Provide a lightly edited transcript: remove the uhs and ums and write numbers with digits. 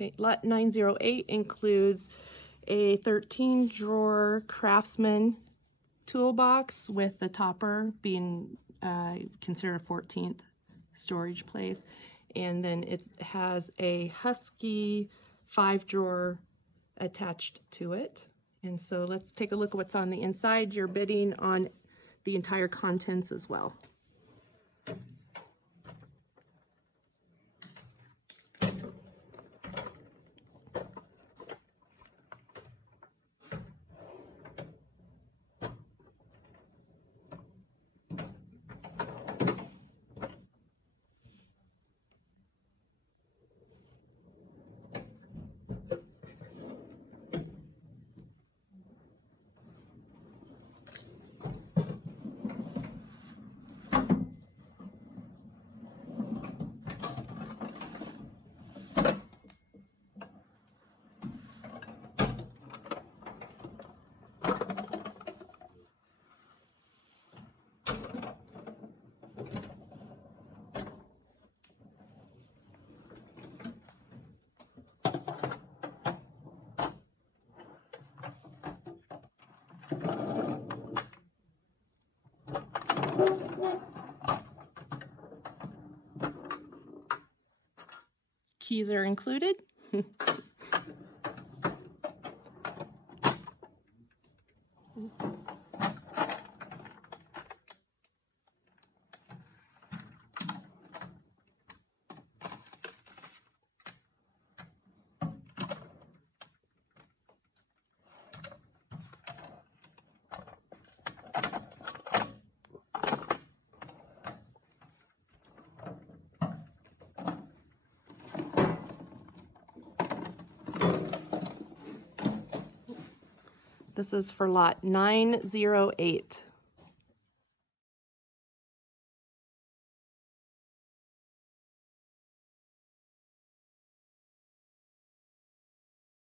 Okay, lot 908 includes a 13-drawer Craftsman toolbox with the topper being considered a 14th storage place. And then it has a Husky 5-drawer attached to it. And so let's take a look at what's on the inside. You're bidding on the entire contents as well. Keys are included. This is for lot 908.